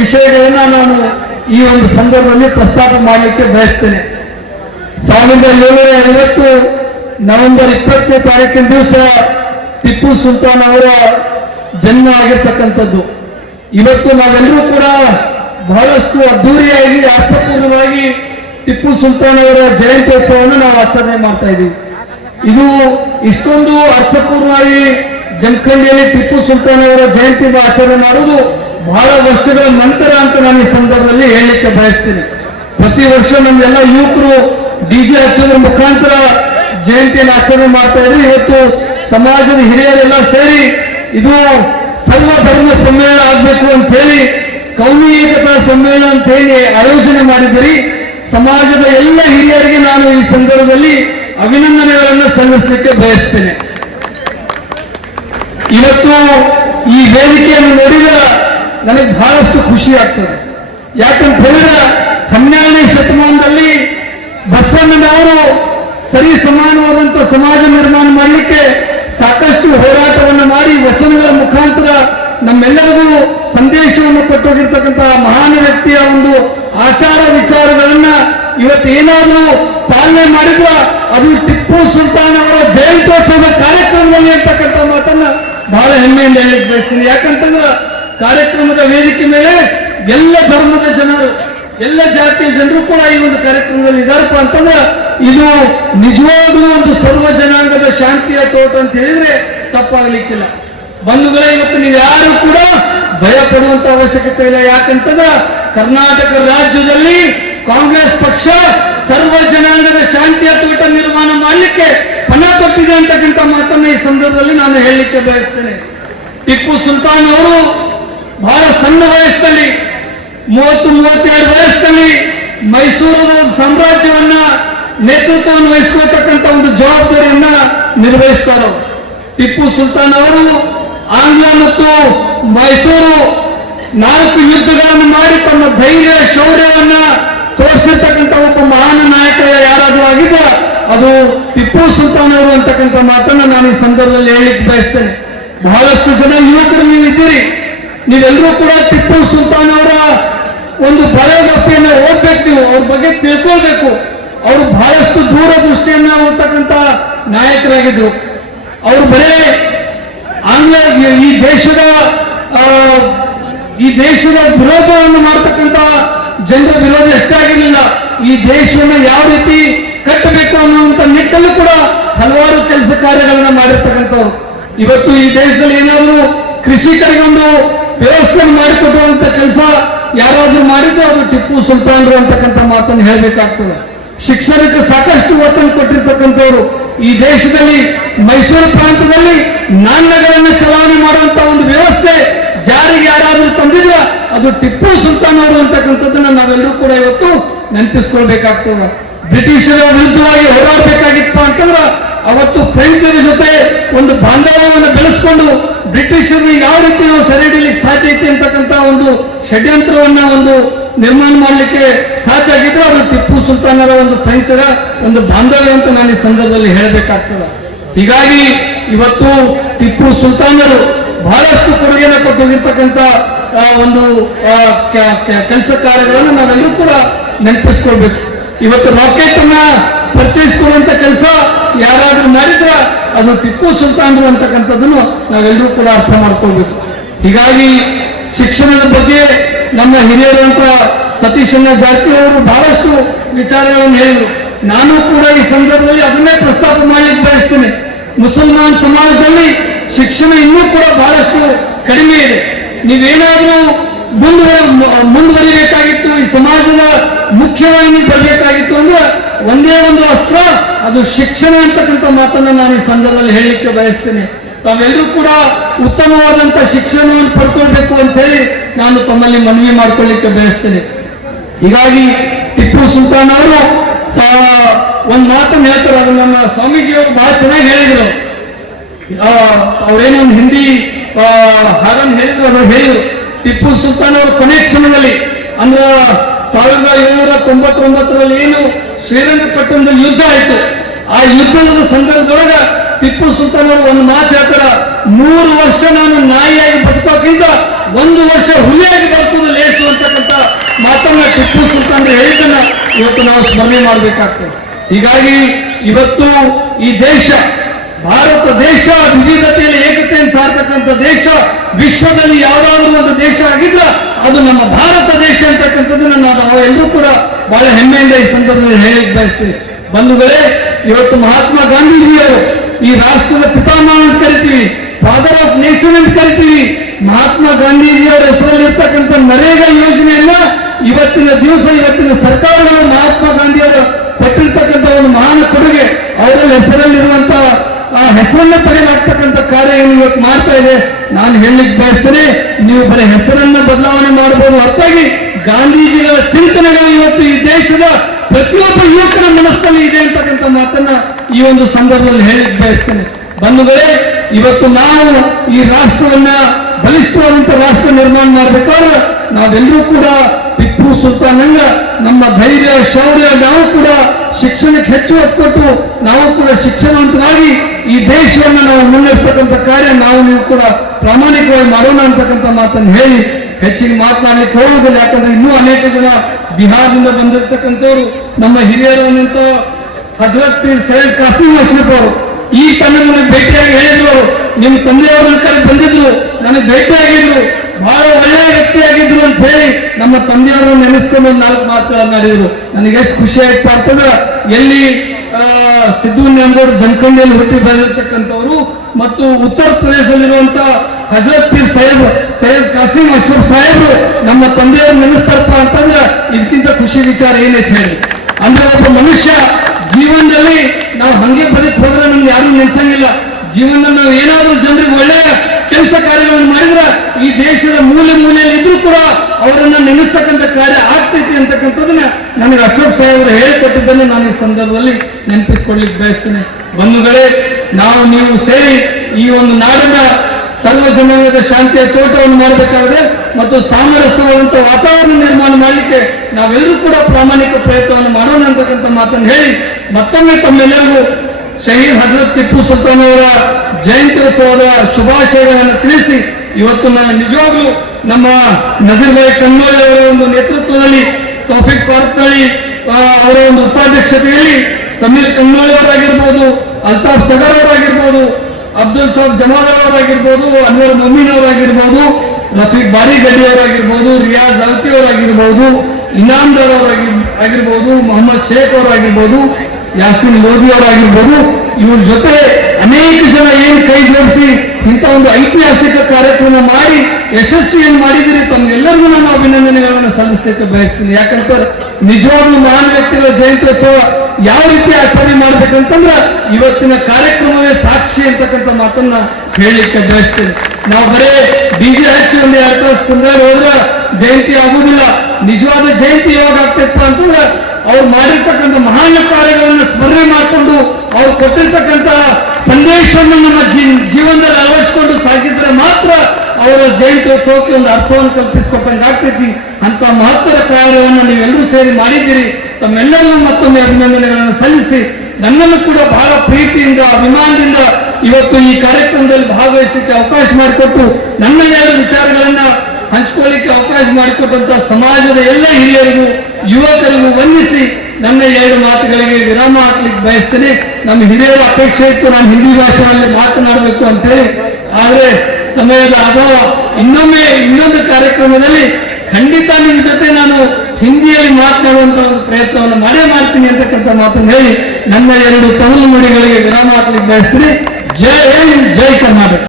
ವಿಷಯಗಳನ್ನ ನಾನು ಈ ಒಂದು ಸಂದರ್ಭದಲ್ಲಿ ಪ್ರಸ್ತಾಪ ಮಾಡಲಿಕ್ಕೆ ಬಯಸ್ತೇನೆ. ಸಾವಿರದ ಏಳ್ನೂರ ಐವತ್ತು ನವೆಂಬರ್ ಇಪ್ಪತ್ತನೇ ತಾರೀಕಿನ ದಿವಸ ಟಿಪ್ಪು ಸುಲ್ತಾನ್ ಅವರ ಜನ್ಮ ಆಗಿರ್ತಕ್ಕಂಥದ್ದು. ಇವತ್ತು ನಾವೆಲ್ಲರೂ ಕೂಡ ಬಹಳಷ್ಟು ಅದ್ದೂರಿಯಾಗಿ, ಅರ್ಥಪೂರ್ಣವಾಗಿ ಟಿಪ್ಪು ಸುಲ್ತಾನ್ ಅವರ ಜಯಂತ್ಯೋತ್ಸವವನ್ನು ನಾವು ಆಚರಣೆ ಮಾಡ್ತಾ ಇದ್ದೀವಿ. ಇದು ಇಷ್ಟೊಂದು ಅರ್ಥಪೂರ್ಣವಾಗಿ ಜಮಖಂಡಿಯಲ್ಲಿ ಟಿಪ್ಪು ಸುಲ್ತಾನ್ ಅವರ ಜಯಂತಿಯಿಂದ ಆಚರಣೆ ಮಾಡುವುದು ಬಹಳ ವರ್ಷಗಳ ನಂತರ ಅಂತ ನಾನು ಈ ಸಂದರ್ಭದಲ್ಲಿ ಹೇಳಲಿಕ್ಕೆ ಬಯಸ್ತೀನಿ. ಪ್ರತಿ ವರ್ಷ ನಮ್ಮೆಲ್ಲ ಯುವಕರು ಡಿಜೆ ಹಚ್ಚೋದ್ರ ಮುಖಾಂತರ ಜಯಂತಿಯನ್ನು ಆಚರಣೆ ಮಾಡ್ತಾ ಇದ್ರು. ಇವತ್ತು ಸಮಾಜದ ಹಿರಿಯರೆಲ್ಲ ಸೇರಿ ಇದು ಸರ್ವ ಧರ್ಮ ಸಮ್ಮೇಳನ ಆಗ್ಬೇಕು ಅಂತ ಹೇಳಿ, ಕೌಮಿ ಏಕತಾ ಸಮ್ಮೇಳನ ಅಂತ ಹೇಳಿ ಆಯೋಜನೆ ಮಾಡಿದ್ದೀರಿ. ಸಮಾಜದ ಎಲ್ಲ ಹಿರಿಯರಿಗೆ ನಾನು ಈ ಸಂದರ್ಭದಲ್ಲಿ ಅಭಿನಂದನೆಗಳನ್ನು ಸಲ್ಲಿಸಲಿಕ್ಕೆ ಬಯಸ್ತೇನೆ. ಇವತ್ತು ಈ ವೇದಿಕೆಯನ್ನು ನೋಡಿದ ನನಗೆ ಬಹಳಷ್ಟು ಖುಷಿ ಆಗ್ತದೆ. ಯಾಕಂತ ಹೇಳಿದ್ರೆ, ಹನ್ನೆರಡನೇ ಶತಮಾನದಲ್ಲಿ ಬಸವಣ್ಣನವರು ಸರಿ ಸಮಾನವಾದಂತ ಸಮಾಜ ನಿರ್ಮಾಣ ಮಾಡಲಿಕ್ಕೆ ಸಾಕಷ್ಟು ಹೋರಾಟವನ್ನು ಮಾಡಿ ವಚನಗಳ ಮುಖಾಂತರ ನಮ್ಮೆಲ್ಲರಿಗೂ ಸಂದೇಶವನ್ನು ಕೊಟ್ಟೋಗಿರ್ತಕ್ಕಂತಹ ಮಹಾನ್ ವ್ಯಕ್ತಿಯ ಒಂದು ಆಚಾರ ವಿಚಾರಗಳನ್ನ ಏನಾದರೂ ಪಾಲನೆ ಮಾಡಿದ್ರ ಅದು ಟಿಪ್ಪು ಸುಲ್ತಾನ್ ಅವರ ಜಯಂತೋತ್ಸವದ ಕಾರ್ಯಕ್ರಮದಲ್ಲಿ ಅಂತಕ್ಕಂಥ ಮಾತನ್ನ ಬಹಳ ಹೆಮ್ಮೆಯಿಂದ ಹೇಳಕ್ ಬಯಸ್ತೀನಿ. ಯಾಕಂತಂದ್ರೆ ಕಾರ್ಯಕ್ರಮದ ವೇದಿಕೆ ಮೇಲೆ ಎಲ್ಲ ಧರ್ಮದ ಜನರು, ಎಲ್ಲ ಜಾತಿಯ ಜನರು ಕೂಡ ಈ ಒಂದು ಕಾರ್ಯಕ್ರಮದಲ್ಲಿ ಇದಾರಪ್ಪ ಅಂತಂದ್ರೆ ಇದು ನಿಜವಾಗ್ಲೂ ಒಂದು ಸರ್ವ ಜನಾಂಗದ ಶಾಂತಿಯ ತೋಟ ಅಂತ ಹೇಳಿದ್ರೆ ತಪ್ಪಾಗಲಿಕ್ಕಿಲ್ಲ. ಬಂಧುಗಳೇ, ಇವತ್ತು ನೀವು ಯಾರು ಕೂಡ ಭಯ ಪಡುವಂತ ಅವಶ್ಯಕತೆ ಇಲ್ಲ. ಯಾಕಂತಂದ್ರೆ ಕರ್ನಾಟಕ ರಾಜ್ಯದಲ್ಲಿ ಕಾಂಗ್ರೆಸ್ ಪಕ್ಷ ಸರ್ವ ಜನಾಂಗದ ಶಾಂತಿಯ ತೋಟ ನಿರ್ಮಾಣ ಮಾಡಲಿಕ್ಕೆ ಪಣ ತೊಟ್ಟಿದೆ ಅಂತಕ್ಕಂಥ ಮಾತನ್ನ ಈ ಸಂದರ್ಭದಲ್ಲಿ ನಾನು ಹೇಳಲಿಕ್ಕೆ ಬಯಸ್ತೇನೆ. ಟಿಪ್ಪು ಸುಲ್ತಾನ್ ಅವರು ಬಹಳ ಸಣ್ಣ ವಯಸ್ಸಲ್ಲಿ ಮೂವತ್ತು, ಮೂವತ್ತೆರಡು ವಯಸ್ಸಲ್ಲಿ ಮೈಸೂರಿನ ಸಾಮ್ರಾಜ್ಯವನ್ನ ನೇತೃತ್ವವನ್ನು ವಹಿಸ್ಕೊಳ್ತಕ್ಕಂಥ ಒಂದು ಜವಾಬ್ದಾರಿಯನ್ನ ನಿರ್ವಹಿಸ್ತಾರೆ. ಟಿಪ್ಪು ಸುಲ್ತಾನ್ ಅವರು ಆಂಗ್ಲ ಮತ್ತು ಮೈಸೂರು ನಾಲ್ಕು ಯುದ್ಧಗಳನ್ನು ಮಾಡಿ ತಮ್ಮ ಧೈರ್ಯ, ಶೌರ್ಯವನ್ನ ತೋರಿಸಿರ್ತಕ್ಕಂಥ ಒಬ್ಬ ಮಹಾನ್ ನಾಯಕ ಯಾರಾದರೂ ಆಗಿದ್ದ, ಅದು ಟಿಪ್ಪು ಸುಲ್ತಾನ್ ಅವರು ಅಂತಕ್ಕಂಥ ಮಾತನ್ನ ನಾನು ಈ ಸಂದರ್ಭದಲ್ಲಿ ಹೇಳಿಕ್ ಬಯಸ್ತೇನೆ ಬಹಳಷ್ಟು ಜನ ಯುವಕರು ನೀವು ಇದ್ದೀರಿ ನೀವೆಲ್ಲರೂ ಕೂಡ ಟಿಪ್ಪು ಸುಲ್ತಾನ್ ಅವರ ಒಂದು ಬಯೋಗ್ರಫಿಯನ್ನು ಓದ್ಬೇಕು ನೀವು, ಅವ್ರ ಬಗ್ಗೆ ತಿಳ್ಕೊಳ್ಬೇಕು. ಅವರು ಬಹಳಷ್ಟು ದೂರದೃಷ್ಟಿಯನ್ನ ಹೊರ್ತಕ್ಕಂಥ ನಾಯಕರಾಗಿದ್ರು. ಅವರು ಬರೇ ಆಂಗ್ಲ, ಈ ದೇಶದ ಈ ದೇಶದ ವಿರೋಧವನ್ನು ಮಾಡತಕ್ಕಂತ ಜನರ ವಿರೋಧ ಎಷ್ಟಾಗಿರಲಿಲ್ಲ. ಈ ದೇಶವನ್ನು ಯಾವ ರೀತಿ ಕಟ್ಟಬೇಕು ಅನ್ನುವಂತ ನಿಟ್ಟಲ್ಲೂ ಕೂಡ ಹಲವಾರು ಕೆಲಸ ಕಾರ್ಯಗಳನ್ನ ಮಾಡಿರ್ತಕ್ಕಂಥವ್ರು. ಇವತ್ತು ಈ ದೇಶದಲ್ಲಿ ಏನಾದರೂ ಕೃಷಿಕರಿಗೊಂದು ವ್ಯವಸ್ಥೆಯನ್ನು ಮಾಡಿಕೊಡುವಂತ ಕೆಲಸ ಯಾರಾದ್ರೂ ಮಾಡಿದ್ರೆ ಅದು ಟಿಪ್ಪು ಸುಲ್ತಾನ್ರು ಅಂತಕ್ಕಂಥ ಮಾತನ್ನು ಹೇಳಬೇಕಾಗ್ತದೆ. ಶಿಕ್ಷಣಕ್ಕೆ ಸಾಕಷ್ಟು ಒತ್ತನ್ನು ಕೊಟ್ಟಿರ್ತಕ್ಕಂಥವ್ರು ಈ ದೇಶದಲ್ಲಿ, ಮೈಸೂರು ಪ್ರಾಂತದಲ್ಲಿ ನಾಣ್ಯಗಳನ್ನು ಚಲಾವಣೆ ಮಾಡುವಂತ ಒಂದು ವ್ಯವಸ್ಥೆ ಜಾರಿಗೆ ಯಾರಾದರೂ ತಂದಿಲ್ಲ ಅದು ಟಿಪ್ಪು ಸುಲ್ತಾನ್ ಅವರು ಅಂತಕ್ಕಂಥದ್ದನ್ನ ನಾವೆಲ್ಲರೂ ಕೂಡ ಇವತ್ತು ನೆನಪಿಸ್ಕೊಳ್ಬೇಕಾಗ್ತದೆ. ಬ್ರಿಟಿಷರ ವಿರುದ್ಧವಾಗಿ ಹೋರಾಡಬೇಕಾಗಿತ್ತು ಅಂತಂದ್ರ ಅವತ್ತು ಫ್ರೆಂಚರ ಜೊತೆ ಒಂದು ಬಾಂಧವ್ಯವನ್ನು ಬೆಳೆಸ್ಕೊಂಡು ಬ್ರಿಟಿಷರನ್ನ ಯಾವ ರೀತಿ ನಾವು ಸೆರೆ ಹಿಡಿಲಿಕ್ಕೆ ಸಾಧ್ಯ ಐತಿ ಅಂತಕ್ಕಂಥ ಒಂದು ಷಡ್ಯಂತ್ರವನ್ನ ಒಂದು ನಿರ್ಮಾಣ ಮಾಡಲಿಕ್ಕೆ ಸಾಧ್ಯ ಆಗಿದ್ರೆ ಅವರು ಟಿಪ್ಪು ಸುಲ್ತಾನರ ಒಂದು ಫ್ರೆಂಚರ ಒಂದು ಬಾಂಧವ್ಯ ಅಂತ ನಾನು ಈ ಸಂದರ್ಭದಲ್ಲಿ ಹೇಳಬೇಕಾಗ್ತದೆ. ಹೀಗಾಗಿ ಇವತ್ತು ಟಿಪ್ಪು ಸುಲ್ತಾನರು ಬಹಳಷ್ಟು ಕೊಡುಗೆಯನ್ನು ಕೊಟ್ಟು ಹೋಗಿರ್ತಕ್ಕಂಥ ಒಂದು ಕೆಲಸ ಕಾರ್ಯಗಳನ್ನು ನಾವೆಲ್ಲರೂ ಕೂಡ ನೆನಪಿಸ್ಕೊಳ್ಬೇಕು. ಇವತ್ತು ರಾಕೆಟ್ ಅನ್ನ ಪರ್ಚೇಸ್ ಕೊಡುವಂತ ಕೆಲಸ ಯಾರಾದ್ರೂ ಮಾಡಿದ್ರ ಅದು ಟಿಪ್ಪು ಸುಲ್ತಾನ್ರು ಅಂತಕ್ಕಂಥದ್ದನ್ನು ನಾವೆಲ್ಲರೂ ಕೂಡ ಅರ್ಥ ಮಾಡ್ಕೊಳ್ಬೇಕು. ಹೀಗಾಗಿ ಶಿಕ್ಷಣದ ಬಗ್ಗೆ ನಮ್ಮ ಹಿರಿಯರಂತ ಸತೀಶಣ್ಣ ಜಾರಕಿಹೊಳಿ ಬಹಳಷ್ಟು ವಿಚಾರಗಳನ್ನು ಹೇಳಿದರು. ನಾನು ಕೂಡ ಈ ಸಂದರ್ಭದಲ್ಲಿ ಅದನ್ನೇ ಪ್ರಸ್ತಾಪ ಮಾಡಲಿಕ್ಕೆ ಬಯಸ್ತೇನೆ. ಮುಸಲ್ಮಾನ್ ಸಮಾಜದಲ್ಲಿ ಶಿಕ್ಷಣ ಇನ್ನೂ ಕೂಡ ಬಹಳಷ್ಟು ಕಡಿಮೆ ಇದೆ. ನೀವೇನಾದ್ರೂ ಮುಂದುವರ, ಮುಂದುವರಿಬೇಕಾಗಿತ್ತು, ಈ ಸಮಾಜದ ಮುಖ್ಯವಾಹಿನಿ ಬರಬೇಕಾಗಿತ್ತು ಅಂದ್ರೆ ಒಂದೇ ಒಂದು ಅಸ್ತ್ರ ಅದು ಶಿಕ್ಷಣ ಅಂತಕ್ಕಂಥ ಮಾತನ್ನ ನಾನು ಈ ಸಂದರ್ಭದಲ್ಲಿ ಹೇಳಲಿಕ್ಕೆ ಬಯಸ್ತೇನೆ. ತಾವೆಲ್ಲರೂ ಕೂಡ ಉತ್ತಮವಾದಂತ ಶಿಕ್ಷಣವನ್ನು ಪಡ್ಕೊಳ್ಬೇಕು ಅಂತ ಹೇಳಿ ನಾನು ತಮ್ಮಲ್ಲಿ ಮನವಿ ಮಾಡ್ಕೊಳ್ಳಿಕ್ಕೆ ಬಯಸ್ತೇನೆ. ಹೀಗಾಗಿ ಟಿಪ್ಪು ಸುಲ್ತಾನ್ ಅವರು ಒಂದು ಮಾತನ್ನು ಹೇಳ್ತಾರೆ, ಅದು ನಮ್ಮ ಸ್ವಾಮೀಜಿಯವರು ಬಹಳ ಚೆನ್ನಾಗಿ ಹೇಳಿದ್ರು. ಅವ್ರೇನೋ ಒಂದು ಹಿಂದಿ ಹಾಡನ್ನು ಹೇಳಿದ್ರು ಹೇಳಿದ್ರು. ಟಿಪ್ಪು ಸುಲ್ತಾನ್ ಅವರು ಕೊನೆ ಕ್ಷಣದಲ್ಲಿ, ಅಂದ್ರ ಸಾವಿರದ ಏಳ್ನೂರ ತೊಂಬತ್ತೊಂಬತ್ತರಲ್ಲಿ ಏನು ಶ್ರೀರಂಗಪಟ್ಟಣದಲ್ಲಿ ಯುದ್ಧ ಆಯಿತು. ಆ ಯುದ್ಧದ ಸಂದರ್ಭದೊಳಗ ಟಿಪ್ಪು ಸುಲ್ತಾನ್ ಅವರು ಒಂದು ಮಾತು ಹೇಳ್ತಾರ ಮೂರು ವರ್ಷ ನಾನು ನಾಯಿಯಾಗಿ ಬದುಕೋಕ್ಕಿಂತ ಒಂದು ವರ್ಷ ಹುಲಿಯಾಗಿ ಬದುಕುವುದು ಲೇಸು ಅಂತಕ್ಕಂಥ ಮಾತನ್ನ ಟಿಪ್ಪು ಸುಲ್ತಾನ್ ಹೇಳಿದ್ದನ್ನ ಇವತ್ತು ನಾವು ಸ್ಮರಣೆ ಮಾಡಬೇಕಾಗ್ತದೆ. ಹೀಗಾಗಿ ಇವತ್ತು ಈ ದೇಶ, ಭಾರತ ದೇಶ, ವಿವಿಧತೆಯಲ್ಲಿ ಏಕತೆಯನ್ನು ಸಾರ್ತಕ್ಕಂಥ ದೇಶ, ವಿಶ್ವದಲ್ಲಿ ಯಾವುದಾದ್ರೂ ಒಂದು ದೇಶ ಆಗಿದ್ರ ಅದು ನಮ್ಮ ಭಾರತ. ದೇಶ ಅಂತಕ್ಕಂಥದ್ದನ್ನ ನಾವು ಎಲ್ಲರೂ ಕೂಡ ಬಹಳ ಹೆಮ್ಮೆಯಿಂದ ಈ ಸಂದರ್ಭದಲ್ಲಿ ಹೇಳಕ್ ಬಯಸ್ತೀವಿ ಬಂಧುಗಳೇ, ಇವತ್ತು ಮಹಾತ್ಮ ಗಾಂಧೀಜಿಯವರು ಈ ರಾಷ್ಟ್ರದ ಪಿತಾಮಹ ಅಂತ ಕರಿತೀವಿ ಫಾದರ್ ಆಫ್ ನೇಷನ್ ಅಂತ ಕರಿತೀವಿ. ಮಹಾತ್ಮ ಗಾಂಧೀಜಿಯವರ ಹೆಸರಲ್ಲಿರ್ತಕ್ಕಂಥ ನರೇಗಾ ಯೋಜನೆಯನ್ನ ಇವತ್ತಿನ ದಿವಸ, ಇವತ್ತಿನ ಸರ್ಕಾರಗಳು ಮಹಾತ್ಮ ಗಾಂಧಿಯವರು ಕೊಟ್ಟಿರ್ತಕ್ಕಂಥ ಒಂದು ಮಹಾನ್ ಕೊಡುಗೆ, ಅವರ ಹೆಸರಲ್ಲಿರುವಂತಹ ಆ ಹೆಸರನ್ನ ಪಡೆಯಲಾಗ್ತಕ್ಕಂಥ ಕಾರ್ಯವನ್ನು ಇವತ್ತು ಮಾಡ್ತಾ ಇದೆ, ನಾನು ಹೇಳಲಿಕ್ಕೆ ಬಯಸ್ತೇನೆ, ನೀವು ಬರೀ ಹೆಸರನ್ನ ಬದಲಾವಣೆ ಮಾಡಬಹುದು, ಹೊರತಾಗಿ ಗಾಂಧೀಜಿಗಳ ಚಿಂತನೆಗಳು ಇವತ್ತು ಈ ದೇಶದ ಪ್ರತಿಯೊಬ್ಬ ಯುವಕನ ಮನಸ್ಸಲ್ಲಿ ಇದೆ ಅಂತಕ್ಕಂಥ ಮಾತನ್ನ ಈ ಒಂದು ಸಂದರ್ಭದಲ್ಲಿ ಹೇಳಿ ಬಯಸ್ತೇನೆ. ಬಂಧುಗಳೇ, ಇವತ್ತು ನಾವು ಈ ರಾಷ್ಟ್ರವನ್ನ ಬಲಿಷ್ಠವಾದಂತ ರಾಷ್ಟ್ರ ನಿರ್ಮಾಣ ಮಾಡಬೇಕಾದ್ರೆ ನಾವೆಲ್ಲರೂ ಕೂಡ ಟಿಪ್ಪು ಸುಲ್ತಾನಂಗ, ನಮ್ಮ ಧೈರ್ಯ, ಶೌರ್ಯ, ನಾವು ಕೂಡ ಶಿಕ್ಷಣಕ್ಕೆ ಹೆಚ್ಚು ಒತ್ತು ಕೊಟ್ಟು ನಾವು ಕೂಡ ಶಿಕ್ಷಣವಂತರಾಗಿ ಈ ದೇಶವನ್ನು ನಾವು ಮುನ್ನಡೆಸ್ತಕ್ಕಂಥ ಕಾರ್ಯ ನಾವು ನೀವು ಕೂಡ ಪ್ರಾಮಾಣಿಕವಾಗಿ ಮಾಡೋಣ ಅಂತಕ್ಕಂಥ ಮಾತನ್ನು ಹೇಳಿ ಹೆಚ್ಚಿಗೆ ಮಾತನಾಡಲಿಕ್ಕೆ ಹೋಗುವುದಿಲ್ಲ. ಯಾಕಂದ್ರೆ ಇನ್ನೂ ಅನೇಕ ಜನ ಬಿಹಾರದಿಂದ ಬಂದಿರತಕ್ಕಂಥವ್ರು, ನಮ್ಮ ಹಿರಿಯರಾದಂತ ಹಜರತ್ ಪೀರ್ ಸೈಯದ್ ಕಾಸಿಂ ಅಶ್ರಫ್ ಅವರು, ಈ ತನ್ನ ಭೇಟಿಯಾಗಿ ಹೇಳಿದ್ರು. ನಿಮ್ಮ ತಂದೆಯವರು ಕರೆ ಬಂದಿದ್ರು, ನನಗೆ ಭೇಟಿಯಾಗಿದ್ರು. ಬಹಳ ಒಳ್ಳೆಯ ವ್ಯಕ್ತಿಯಾಗಿದ್ರು ಅಂತ ಹೇಳಿ ನಮ್ಮ ತಂದೆಯವರು ನೆನೆಸ್ಕೊಂಡು ನಾಲ್ಕು ಮಾತುಗಳನ್ನಾಡಿದ್ರು ನನಗೆ ಎಷ್ಟು ಖುಷಿ ಆಯ್ತು ಅಂತಂದ್ರೆ, ಎಲ್ಲಿ ಸಿದ್ದು ನೆಂಬರು ಜನಕಂಡಿಯಲ್ಲಿ ಹುಟ್ಟಿ ಬಂದಿರತಕ್ಕಂಥವ್ರು ಮತ್ತು ಉತ್ತರ ಪ್ರದೇಶದಲ್ಲಿರುವಂತ ಹಜರತ್ ಪೀರ್ ಸಾಹೇಬ್ ಸೈಯದ್ ಕಾಸಿಂ ಅಶ್ರಫ್ ಸಾಹೇಬ್ ನಮ್ಮ ತಂದೆಯವ್ರು ನೆನೆಸ್ತಾರಪ್ಪ ಅಂತಂದ್ರೆ ಇದಕ್ಕಿಂತ ಖುಷಿ ವಿಚಾರ ಏನೈತೆ ಹೇಳಿ. ಅಂದ್ರೆ ಒಬ್ಬ ಮನುಷ್ಯ ಜೀವನದಲ್ಲಿ ನಾವು ಹಂಗೆ ಬದುಕ್ ಹೋದ್ರೆ ನಮ್ಗೆ ಯಾರು ನೆನ್ಸಂಗಿಲ್ಲ. ಜೀವನದಲ್ಲಿ ನಾವು ಏನಾದ್ರೂ ಜನರಿಗೆ ಒಳ್ಳೆಯ ಕೆಲಸ ಕಾರ್ಯಗಳನ್ನು ಮಾಡಿದ್ರೆ ಈ ದೇಶದ ಮೂಲೆ ಮೂಲೆಯಲ್ಲಿ ಇದ್ರೂ ಕೂಡ ಅವರನ್ನ ನೆನೆಸ್ತಕ್ಕಂಥ ಕಾರ್ಯ ಆಗ್ತೈತಿ ಅಂತಕ್ಕಂಥದನ್ನ ನನಗೆ ಅಶೋಕ್ ಸಾಹೇಬರು ಹೇಳಿಕೊಟ್ಟಿದ್ದನ್ನು ನಾನು ಈ ಸಂದರ್ಭದಲ್ಲಿ ನೆನಪಿಸ್ಕೊಳ್ಳಿಕ್ ಬಯಸ್ತೇನೆ. ಬಂಧುಗಳೇ, ನಾವು ನೀವು ಸೇರಿ ಈ ಒಂದು ನಾಡಿನ ಸರ್ವ ಜನಾಂಗದ ಶಾಂತಿಯ ತೋಟವನ್ನು ಮಾಡಬೇಕಾದ್ರೆ ಮತ್ತು ಸಾಮರಸ್ಯವಾದಂತಹ ವಾತಾವರಣ ನಿರ್ಮಾಣ ಮಾಡಲಿಕ್ಕೆ ನಾವೆಲ್ಲರೂ ಕೂಡ ಪ್ರಾಮಾಣಿಕ ಪ್ರಯತ್ನವನ್ನು ಮಾಡೋಣ ಅಂತಕ್ಕಂಥ ಮಾತನ್ನು ಹೇಳಿ ಮತ್ತೊಮ್ಮೆ ತಮ್ಮೆಲ್ಲರಿಗೂ ಶಹೀದ್ ಹಜರತ್ ಟಿಪ್ಪು ಸುಲ್ತಾನ್ ಅವರ ಜಯಂತ್ಯೋತ್ಸವದ ಶುಭಾಶಯಗಳನ್ನು ತಿಳಿಸಿ ಇವತ್ತು ನಿಜವಾಗ್ಲೂ ನಮ್ಮ ನಜೀರ್ ಭಾಯ್ ಕನ್ನೋಳಿ ಅವರ ಒಂದು ನೇತೃತ್ವದಲ್ಲಿ ತೌಫಿಕ್ ಪಾರ್ಕ್ನಳ್ಳಿ ಅವರ ಒಂದು ಉಪಾಧ್ಯಕ್ಷತೆಯಲ್ಲಿ ಸಮೀರ್ ಕನ್ನೋಳಿ ಅವರಾಗಿರ್ಬೋದು, ಅಲ್ತಾಫ್ ಸಗರ್ ಅವರಾಗಿರ್ಬೋದು ಅಬ್ದುಲ್ ಸಾಬ್ ಜಮಾಲ್ ಅವರಾಗಿರ್ಬೋದು ಅನ್ವರ್ ಮೊಮೀನ್ ಅವರಾಗಿರ್ಬೋದು ರಫೀಕ್ ಬಾರಿಗಡ್ಡಿ ಅವರಾಗಿರ್ಬೋದು ರಿಯಾಜ್ ಅಲ್ತಿ ಅವರಾಗಿರ್ಬೋದು ಇನಾಮ್ದಾರ್ ಅವರಾಗಿ ಆಗಿರ್ಬೋದು, ಮೊಹಮ್ಮದ್ ಶೇಖ್ ಅವರಾಗಿರ್ಬೋದು, ಯಾಸಿನ್ ಮೋದಿ ಅವರಾಗಿರ್ಬೋದು, ಇವ್ರ ಜೊತೆ ಅನೇಕ ಜನ ಏನ್ ಕೈ ಜೋಡಿಸಿ ಇಂಥ ಒಂದು ಐತಿಹಾಸಿಕ ಕಾರ್ಯಕ್ರಮ ಮಾಡಿ, ಯಶಸ್ವಿಯನ್ನು ಮಾಡಿದಿರಿ ತಮ್ಗೆಲ್ಲರಿಗೂ ನಾನು ಅಭಿನಂದನೆಗಳನ್ನು ಸಲ್ಲಿಸಲಿಕ್ಕೆ ಬಯಸ್ತೀನಿ. ಯಾಕಂದ್ರೆ ನಿಜವಾಗ್ಲೂ ಮಹಾನ್ ವ್ಯಕ್ತಿಗಳ ಜಯಂತ್ಯೋತ್ಸವ ಯಾವ ರೀತಿ ಆಚರಣೆ ಮಾಡ್ಬೇಕಂತಂದ್ರೆ ಇವತ್ತಿನ ಕಾರ್ಯಕ್ರಮವೇ ಸಾಕ್ಷಿ ಅಂತಕ್ಕಂಥ ಮಾತನ್ನ ಹೇಳಲಿಕ್ಕೆ ಬಯಸ್ತೇನೆ. ನಾವು ಬರೇ ಡಿಜೆ ಹಚ್ಚಿ ಒಂದು ಎರಡು ತಾಸು ಹೋದ್ರೆ ಜಯಂತಿ ಆಗುದಿಲ್ಲ. ನಿಜವಾದ ಜಯಂತಿ ಯಾವಾಗ ಆಗ್ತೈತಪ್ಪ ಅಂತಂದ್ರೆ ಅವ್ರು ಮಾಡಿರ್ತಕ್ಕಂಥ ಮಹಾನ್ ಕಾರ್ಯಗಳನ್ನು ಸ್ಮರಣೆ ಮಾಡಿಕೊಂಡು ಅವ್ರು ಕೊಟ್ಟಿರ್ತಕ್ಕಂತಹ ಸಂದೇಶವನ್ನು ನಮ್ಮ ಜೀವನದಲ್ಲಿ ಅಳವಡಿಸಿಕೊಂಡು ಸಾಗಿದ್ರೆ ಮಾತ್ರ ಅವರ ಜಯಂತ್ಯೋತ್ಸವಕ್ಕೆ ಒಂದು ಅರ್ಥವನ್ನು ಕಲ್ಪಿಸಿಕೊಟ್ಟಂಗೆ ಆಗ್ತೈತಿ. ಅಂತ ಮಹತ್ವದ ಕಾರ್ಯವನ್ನು ನೀವೆಲ್ಲರೂ ಸೇರಿ ಮಾಡಿದ್ದೀರಿ. ತಮ್ಮೆಲ್ಲರನ್ನೂ ಮತ್ತೊಮ್ಮೆ ಅಭಿನಂದನೆಗಳನ್ನು ಸಲ್ಲಿಸಿ. ನನ್ನನ್ನು ಕೂಡ ಬಹಳ ಪ್ರೀತಿಯಿಂದ, ಅಭಿಮಾನದಿಂದ ಇವತ್ತು ಈ ಕಾರ್ಯಕ್ರಮದಲ್ಲಿ ಭಾಗವಹಿಸಲಿಕ್ಕೆ ಅವಕಾಶ ಮಾಡಿಕೊಟ್ಟು, ನನ್ನ ಎಲ್ಲ ವಿಚಾರಗಳನ್ನ ಹಂಚ್ಕೊಳ್ಳಿಕ್ಕೆ ಅವಕಾಶ ಮಾಡಿಕೊಟ್ಟಂತ ಸಮಾಜದ ಎಲ್ಲ ಹಿರಿಯರಿಗೂ, ಯುವಕರಿಗೂ ವಂದಿಸಿ ನನ್ನ ಎರಡು ಮಾತುಗಳಿಗೆ ವಿರಾಮ ಹಾಕ್ಲಿಕ್ಕೆ ಬಯಸ್ತೇನೆ. ನಮ್ಮ ಹಿರಿಯರ ಅಪೇಕ್ಷೆ ಇತ್ತು. ನಾನು ಹಿಂದಿ ಭಾಷೆಯಲ್ಲಿ ಮಾತನಾಡಬೇಕು ಅಂತ ಹೇಳಿ ಆದ್ರೆ ಸಮಯದ ಅಭಾವ ಇನ್ನೊಮ್ಮೆ ಇನ್ನೊಂದು ಕಾರ್ಯಕ್ರಮದಲ್ಲಿ ಖಂಡಿತ ನಿಮ್ಮ ಜೊತೆ ನಾನು ಹಿಂದಿಯಲ್ಲಿ ಮಾತನಾಡುವಂತ ಒಂದು ಪ್ರಯತ್ನವನ್ನು ಮಾಡೇ ಮಾಡ್ತೀನಿ ಅಂತಕ್ಕಂಥ ಮಾತನ್ನು ಹೇಳಿ ನನ್ನ ಎರಡು ತಮಿಳು ನುಡಿಗಳಿಗೆ ವಿರಾಮ ಹಾಕ್ಲಿಕ್ಕೆ ಬಯಸ್ತೀನಿ. ಜೈ ಜೈ ಕರ್ನಾಟಕ.